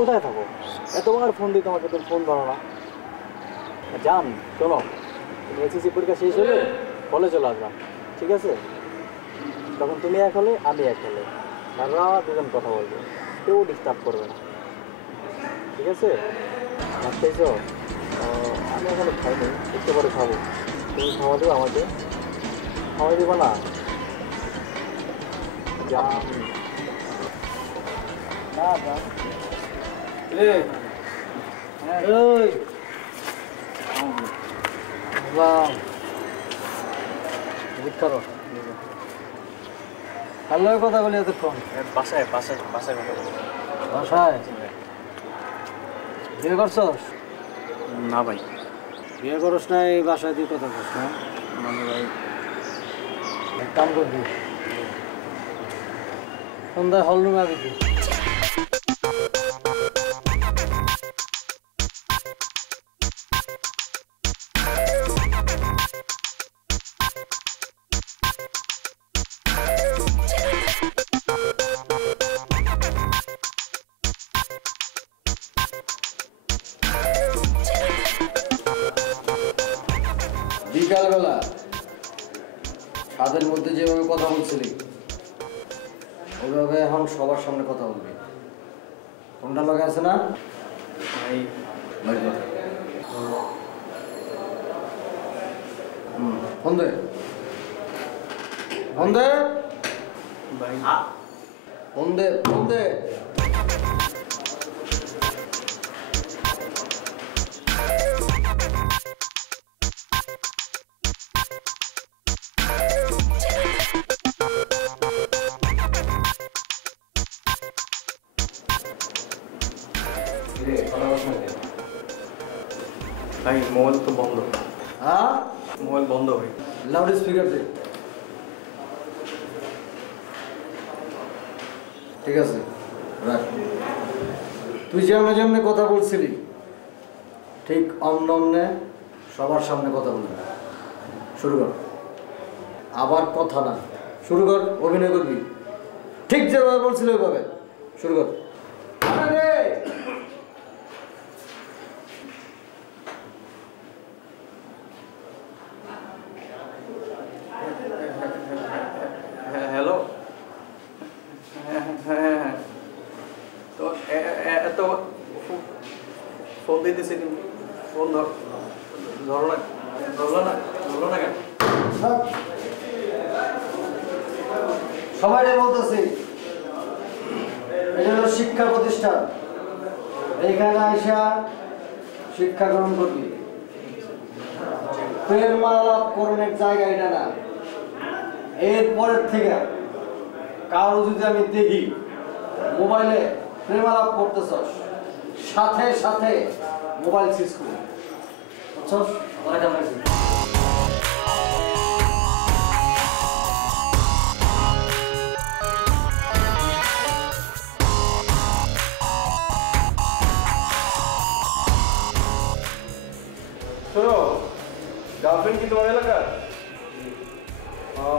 কোথায় থাকো? এতবার ফোন দিই তোমাকে, তুমি ফোন ধরো না। জান শোনো, তুমি এসএসসি পরীক্ষা শেষ হলে কলেজ চলে আসবা, ঠিক আছে? তখন তুমি এক হলে আমি এক হলে, তারা দুজন কথা বলবো, কেউ ডিস্টার্ব করবে না, ঠিক আছে? ভাবতেছো আমি এখনো খাইনি, একটু পরে খাবো। তুমি খাওয়া দেবো আমাকে, খাওয়া দেবো না? জান না জান হ্যালো, কথা বলি এতক্ষণ? বাসায় বাসায় বাসায় কথা বলি। বাসায়? বিয়ে করছস? না ভাই। বিয়ে করস না, এই বাসায় দিয়ে কথা বলছ না? মানে ভাই এক কাম করবি, সন্ধ্যায় হল রুমে আসবি। বিকালবেলা তাদের মধ্যে যেভাবে কথা বলছিলি ওইভাবে এখন সবার সামনে কথা বলবি। ফোনটা লাগা আছে না? ফোন দে, ফোন দে, ফোন দে, ফোন দে। ভাই মোবাইল তো বন্ধ। হ্যাঁ মোবাইল বন্ধ ভাই। লাউড স্পিকার দে। ঠিক আছে রাখ। তুই যেমনে যেমনে কথা বলছিলি ঠিক অমনে অমনে সবার সামনে কথা বলবি। শুরু কর। আবার কথা না, শুরু কর। অভিনয় করবি ঠিক যেভাবে বলছিল ওইভাবে শুরু কর। হ্যালো, হ্যাঁ তো এত ফোন দিতেছি, ফোন ধরো না, ধরলো না কেন? সবাই বলতেছি এটা হলো শিক্ষা প্রতিষ্ঠান, এইখানে আইসা শিক্ষা গ্রহণ করবি। প্রেম আলাপ করণের জায়গা এটা না। এরপরের থেকে কারো যদি আমি দেখি মোবাইলে প্রেম আলাপ করতেছস, সাথে সাথে মোবাইল সিজ করি, বুঝছস? শোনো, গার্লফ্রেন্ড কি তোমার এলাকার? ও